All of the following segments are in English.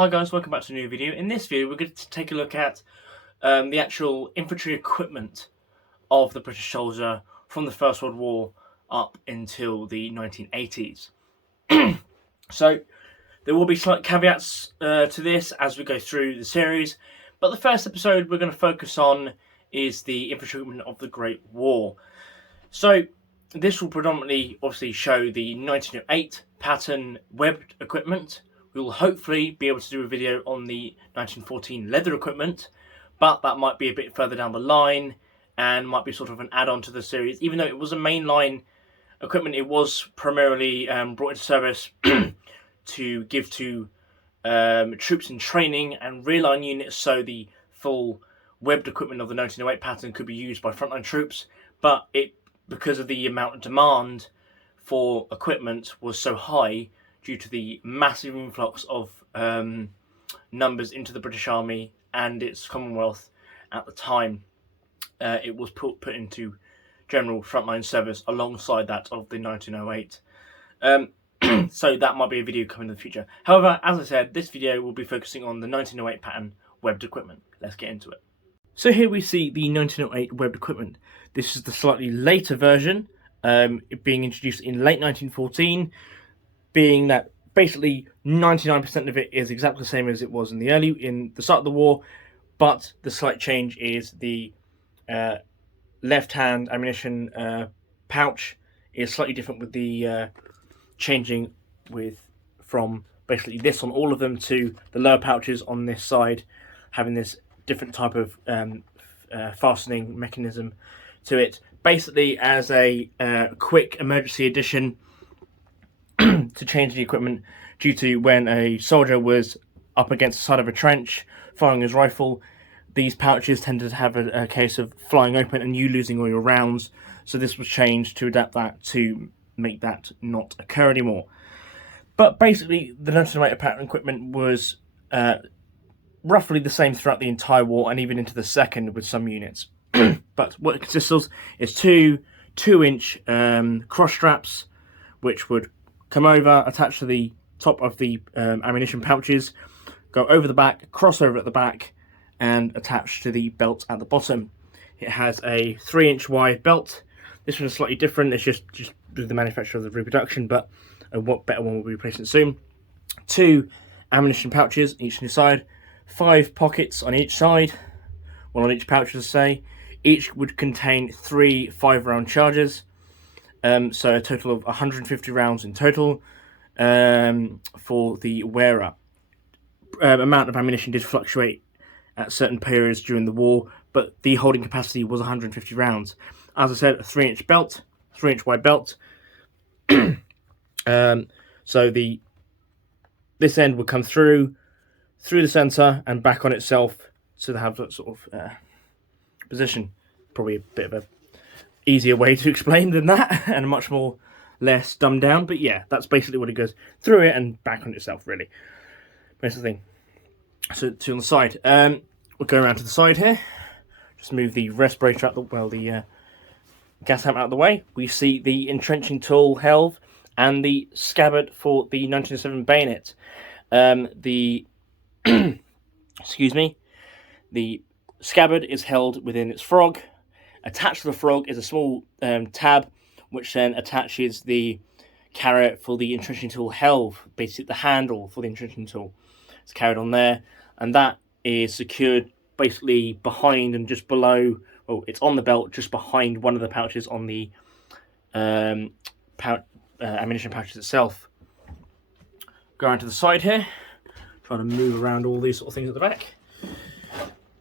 Hi guys, welcome back to a new video. In this video we're going to take a look at the actual infantry equipment of the British soldier from the First World War up until the 1980s. So there will be slight caveats to this as we go through the series, but the first episode we're going to focus on is the infantry equipment of the Great War. So this will predominantly obviously show the 1908 pattern webbed equipment. We will hopefully be able to do a video on the 1914 leather equipment, but that might be a bit further down the line and might be sort of an add-on to the series. Even though it was a mainline equipment, it was primarily brought into service to give to troops in training and rear-line units, so the full webbed equipment of the 1908 pattern could be used by frontline troops, but because of the amount of demand for equipment was so high, due to the massive influx of numbers into the British Army and its Commonwealth at the time, it was put into general frontline service alongside that of the 1908. So that might be a video coming in the future. However, as I said, this video will be focusing on the 1908 pattern webbed equipment. Let's get into it. So here we see the 1908 webbed equipment. This is the slightly later version, it being introduced in late 1914. Being that basically 99% of it is exactly the same as it was in the start of the war, but the slight change is the left-hand ammunition pouch is slightly different, with the changing from basically this on all of them to the lower pouches on this side having this different type of fastening mechanism to it, basically as a quick emergency addition to change the equipment due to when a soldier was up against the side of a trench firing his rifle. These pouches tended to have a case of flying open and you losing all your rounds, so this was changed to adapt that to make that not occur anymore. But basically the 1908 pattern equipment was roughly the same throughout the entire war and even into the second with some units. But what it consists of is two 2-inch cross straps, which would come over, attach to the top of the ammunition pouches, go over the back, cross over at the back, and attach to the belt at the bottom. It has a 3-inch wide belt. This one is slightly different. It's just with the manufacture of the reproduction, but a better one will be replacing soon. 2 ammunition pouches, each on each side. 5 pockets on each side, one on each pouch, as I say. Each would contain 3 5-round charges. So a total of 150 rounds in total for the wearer. Amount of ammunition did fluctuate at certain periods during the war, but the holding capacity was 150 rounds. As I said, a 3-inch belt, 3-inch wide belt. So this end would come through the center and back on itself, so they have that sort of position. Probably a bit of a easier way to explain than that, and much more less dumbed down, but yeah, that's basically what it goes through it and back on itself, really. Basically. So on the side, we'll go around to the side here, just move the respirator out the gas hammer out of the way. We see the entrenching tool helve and the scabbard for the 1907 bayonet. Excuse me, the scabbard is held within its frog. Attached to the frog is a small tab, which then attaches the carrot for the entrenching tool helve, basically the handle for the entrenching tool. It's carried on there, and that is secured basically behind and just below. Well, it's on the belt just behind one of the pouches on the ammunition pouches itself. Go around to the side here, trying to move around all these sort of things at the back.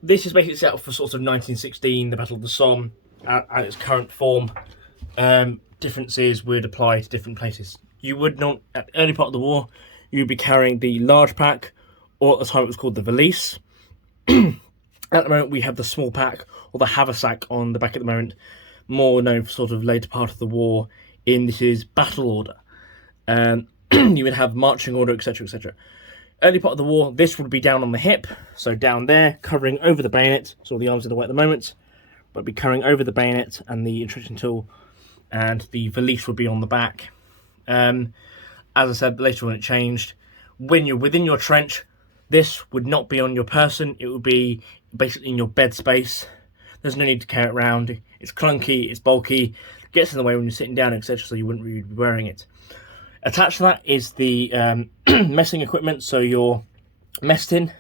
This is basically set up for sort of 1916, the Battle of the Somme, at its current form. Differences would apply to different places. You would not, at the early part of the war, you would be carrying the large pack, or at the time it was called the valise. At the moment we have the small pack, or the haversack on the back at the moment, more known for sort of later part of the war in this is battle order. You would have marching order, etc, etc. Early part of the war, this would be down on the hip, so down there, covering over the bayonet. So all the arms are the way at the moment, but be covering over the bayonet and the entrenching tool, and the valise would be on the back. As I said, later on it changed. When you're within your trench, This would not be on your person, it would be basically in your bed space. There's no need to carry it around. It's clunky, it's bulky, gets in the way when you're sitting down, etc., so you wouldn't really be wearing it. Attached to that is the messing equipment, so your mess tin.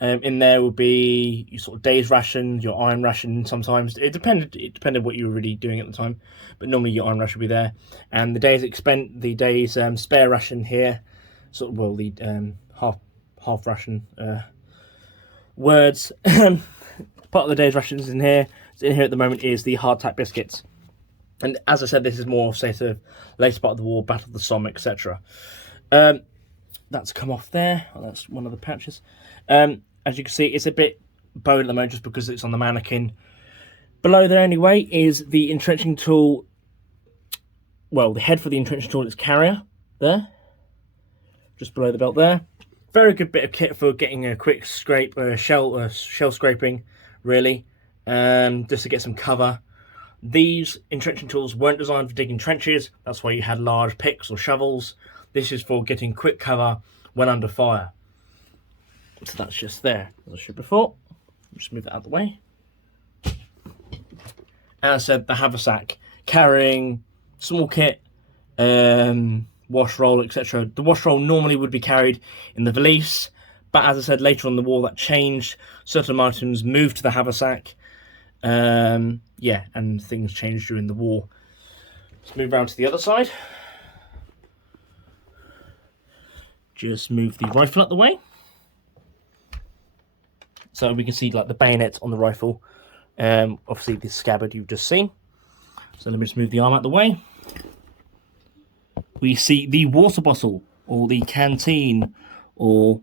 In there will be your sort of day's ration, your iron ration sometimes. It depended what you were really doing at the time, but normally your iron ration will be there. And the day's spare ration here, sort of, well, the half ration words. Part of the day's rations in here. So in here at the moment is the hardtack biscuits. And as I said, this is more, say, sort of later part of the war, Battle of the Somme, etc. That's come off there. Oh, that's one of the patches. As you can see, it's a bit bowed at the moment just because it's on the mannequin. Below there anyway is the entrenching tool. Well, the head for the entrenching tool is carrier there. Just below the belt there. Very good bit of kit for getting a quick scrape, shell scraping, really. Just to get some cover. These entrenching tools weren't designed for digging trenches. That's why you had large picks or shovels. This is for getting quick cover when under fire. So that's just there, as I showed before. Just move that out of the way. As I said, the haversack, carrying small kit, wash roll, etc. The wash roll normally would be carried in the valise, but as I said, later on in the war that changed. Certain items moved to the haversack. Yeah, and things changed during the war. Let's move around to the other side. Just move the rifle out the way. So we can see like the bayonet on the rifle. Obviously the scabbard you've just seen. So let me just move the arm out the way. We see the water bottle, or the canteen, or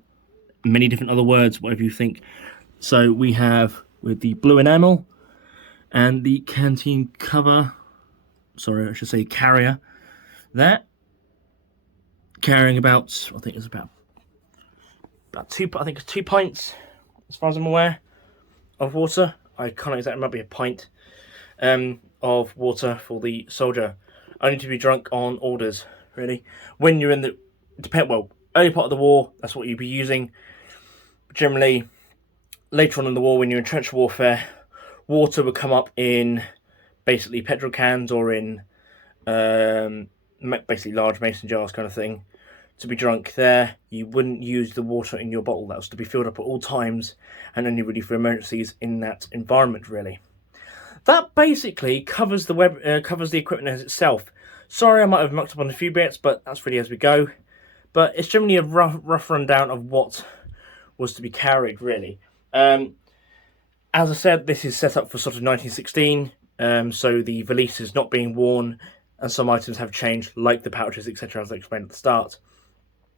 many different other words, whatever you think. So we have with the blue enamel and the canteen cover, sorry, I should say carrier, there. Carrying about, I think it's about 2 pints, as far as I'm aware, of water. I can't exactly remember, it might be a pint of water for the soldier. Only to be drunk on orders, really. When you're in the, early part of the war, that's what you'd be using. Generally, later on in the war, when you're in trench warfare, water would come up in basically petrol cans or in basically large mason jars kind of thing. To be drunk there, you wouldn't use the water in your bottle. That was to be filled up at all times and only really for emergencies in that environment, really. That basically covers the covers the equipment as itself. Sorry, I might have mucked up on a few bits, but that's really as we go. But it's generally a rough rundown of what was to be carried, really. As I said, this is set up for sort of 1916, so the valise is not being worn, and some items have changed, like the pouches, etc., as I explained at the start.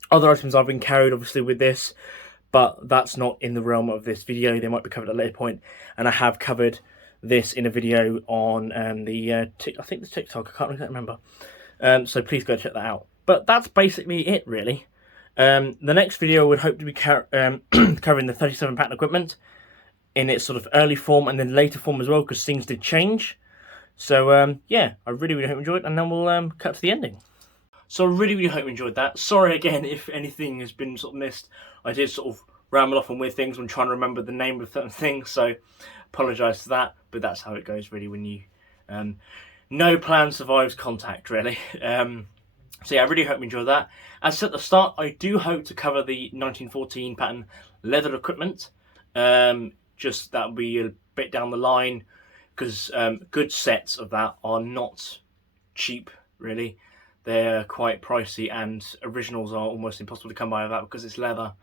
Other items have been carried, obviously, with this, but that's not in the realm of this video. They might be covered at a later point, and I have covered this in a video on I think the TikTok, I can't really remember. So please go check that out. But that's basically it, really. The next video would hope to be covering the 37 pattern equipment in its sort of early form and then later form as well, because things did change. So yeah, I really hope you enjoyed, and then we'll cut to the ending. So I really hope you enjoyed that. Sorry again if anything has been sort of missed. I did sort of ramble off on weird things when trying to remember the name of certain things, so apologise for that, but that's how it goes really when you no plan survives contact, really. So yeah, I really hope you enjoyed that. As I said at the start, I do hope to cover the 1914 pattern leather equipment. Just that will be a bit down the line, because good sets of that are not cheap, really. They're quite pricey, and originals are almost impossible to come by with that because it's leather.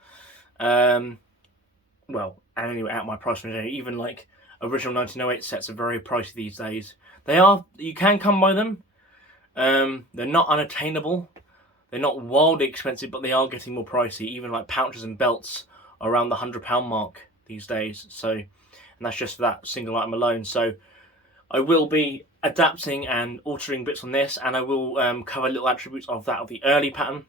Well, and anyway, at my price range, even like original 1908 sets are very pricey these days. You can come by them. They're not unattainable. They're not wildly expensive, but they are getting more pricey. Even like pouches and belts are around the £100 mark these days. So, and that's just for that single item alone. So I will be adapting and altering bits on this, and I will cover little attributes of that of the early pattern.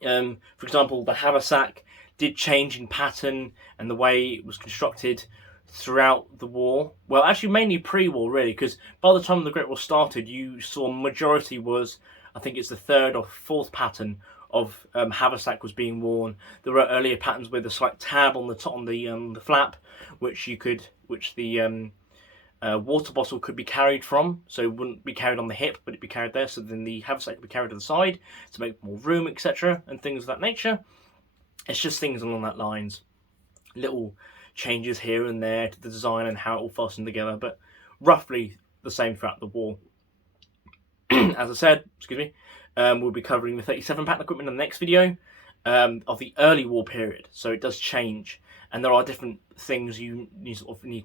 For example, the haversack did change in pattern and the way it was constructed throughout the war. Well, actually mainly pre-war, really, because by the time the Great War started, you saw majority was, I think it's the 3rd or 4th pattern of haversack was being worn. There were earlier patterns with a slight tab on the top on the flap, which the water bottle could be carried from, so it wouldn't be carried on the hip, but it'd be carried there. So then the haversack could be carried to the side to make more room, etc., and things of that nature. It's just things along that lines, little changes here and there to the design and how it all fastened together, but roughly the same throughout the war. As I said, we'll be covering the 37 pattern equipment in the next video of the early war period. So it does change, and there are different things you need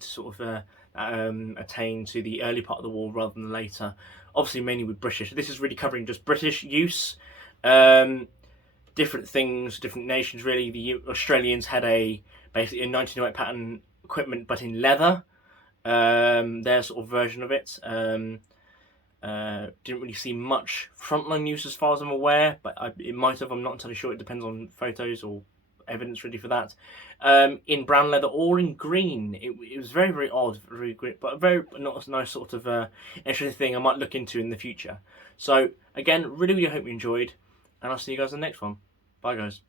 to attain to the early part of the war rather than the later. Obviously, mainly with British. This is really covering just British use. Different things, different nations. Really, the Australians had basically a 1908 pattern equipment, but in leather. Their sort of version of it. Didn't really see much frontline use as far as I'm aware, but it might have. I'm not entirely sure. It depends on photos or evidence really for that. In brown leather or in green. It was very, very odd, very great, but a very not a nice sort of interesting thing I might look into in the future. So again, really, really hope you enjoyed, and I'll see you guys in the next one. Bye guys.